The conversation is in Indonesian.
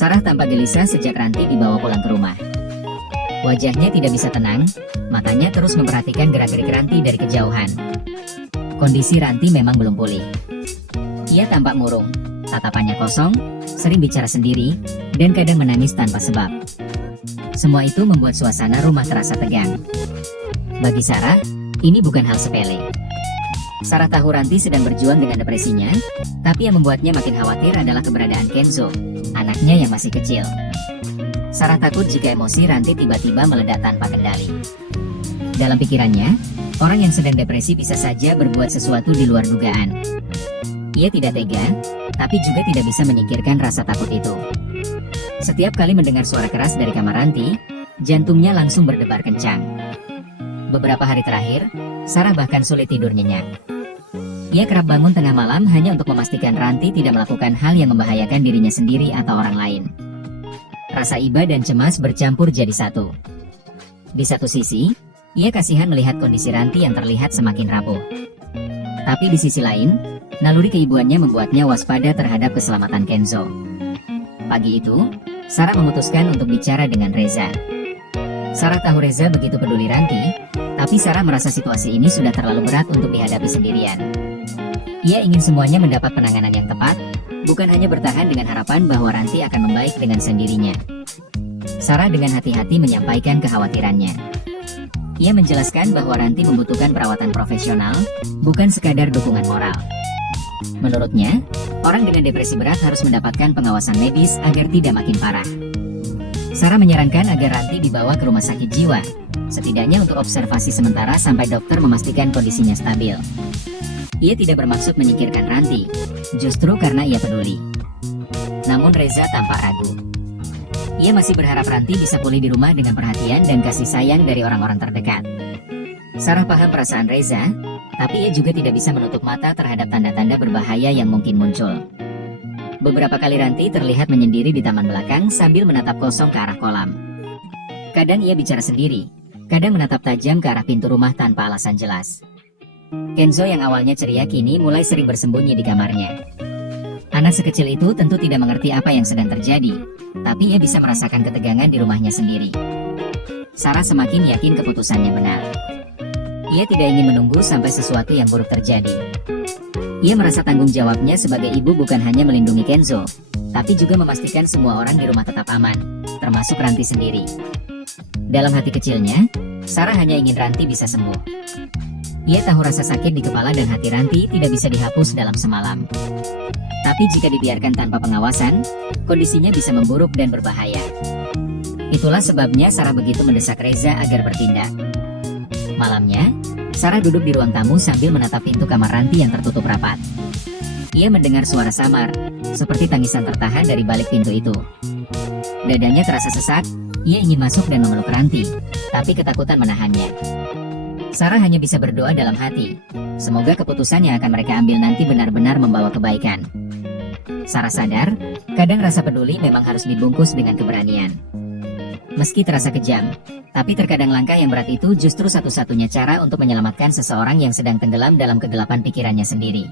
Sarah tampak gelisah sejak Ranti dibawa pulang ke rumah. Wajahnya tidak bisa tenang, matanya terus memperhatikan gerak-gerik Ranti dari kejauhan. Kondisi Ranti memang belum pulih. Ia tampak murung, tatapannya kosong, sering bicara sendiri, dan kadang menangis tanpa sebab. Semua itu membuat suasana rumah terasa tegang. Bagi Sarah, ini bukan hal sepele. Sarah tahu Ranti sedang berjuang dengan depresinya, tapi yang membuatnya makin khawatir adalah keberadaan Kenzo, anaknya yang masih kecil. Sarah takut jika emosi Ranti tiba-tiba meledak tanpa kendali. Dalam pikirannya, orang yang sedang depresi bisa saja berbuat sesuatu di luar dugaan. Ia tidak tega, tapi juga tidak bisa menyingkirkan rasa takut itu. Setiap kali mendengar suara keras dari kamar Ranti, jantungnya langsung berdebar kencang. Beberapa hari terakhir, Sarah bahkan sulit tidur nyenyak. Ia kerap bangun tengah malam hanya untuk memastikan Ranti tidak melakukan hal yang membahayakan dirinya sendiri atau orang lain. Rasa iba dan cemas bercampur jadi satu. Di satu sisi, ia kasihan melihat kondisi Ranti yang terlihat semakin rapuh. Tapi di sisi lain, naluri keibuannya membuatnya waspada terhadap keselamatan Kenzo. Pagi itu, Sarah memutuskan untuk bicara dengan Reza. Sarah tahu Reza begitu peduli Ranti, tapi Sarah merasa situasi ini sudah terlalu berat untuk dihadapi sendirian. Ia ingin semuanya mendapat penanganan yang tepat, bukan hanya bertahan dengan harapan bahwa Ranti akan membaik dengan sendirinya. Sarah dengan hati-hati menyampaikan kekhawatirannya. Ia menjelaskan bahwa Ranti membutuhkan perawatan profesional, bukan sekadar dukungan moral. Menurutnya, orang dengan depresi berat harus mendapatkan pengawasan medis agar tidak makin parah. Sarah menyarankan agar Ranti dibawa ke rumah sakit jiwa, setidaknya untuk observasi sementara sampai dokter memastikan kondisinya stabil. Ia tidak bermaksud menyingkirkan Ranti, justru karena ia peduli. Namun Reza tampak ragu. Ia masih berharap Ranti bisa pulih di rumah dengan perhatian dan kasih sayang dari orang-orang terdekat. Sarah paham perasaan Reza, tapi ia juga tidak bisa menutup mata terhadap tanda-tanda berbahaya yang mungkin muncul. Beberapa kali Ranti terlihat menyendiri di taman belakang sambil menatap kosong ke arah kolam. Kadang ia bicara sendiri, kadang menatap tajam ke arah pintu rumah tanpa alasan jelas. Kenzo yang awalnya ceria kini mulai sering bersembunyi di kamarnya. Anak sekecil itu tentu tidak mengerti apa yang sedang terjadi, tapi ia bisa merasakan ketegangan di rumahnya sendiri. Sarah semakin yakin keputusannya benar. Ia tidak ingin menunggu sampai sesuatu yang buruk terjadi. Ia merasa tanggung jawabnya sebagai ibu bukan hanya melindungi Kenzo, tapi juga memastikan semua orang di rumah tetap aman, termasuk Ranti sendiri. Dalam hati kecilnya, Sarah hanya ingin Ranti bisa sembuh. Ia tahu rasa sakit di kepala dan hati Ranti tidak bisa dihapus dalam semalam. Tapi jika dibiarkan tanpa pengawasan, kondisinya bisa memburuk dan berbahaya. Itulah sebabnya Sarah begitu mendesak Reza agar bertindak. Malamnya, Sarah duduk di ruang tamu sambil menatap pintu kamar Ranti yang tertutup rapat. Ia mendengar suara samar, seperti tangisan tertahan dari balik pintu itu. Dadanya terasa sesak, ia ingin masuk dan memeluk Ranti, tapi ketakutan menahannya. Sarah hanya bisa berdoa dalam hati, semoga keputusan yang akan mereka ambil nanti benar-benar membawa kebaikan. Sarah sadar, kadang rasa peduli memang harus dibungkus dengan keberanian. Meski terasa kejam, tapi terkadang langkah yang berat itu justru satu-satunya cara untuk menyelamatkan seseorang yang sedang tenggelam dalam kegelapan pikirannya sendiri.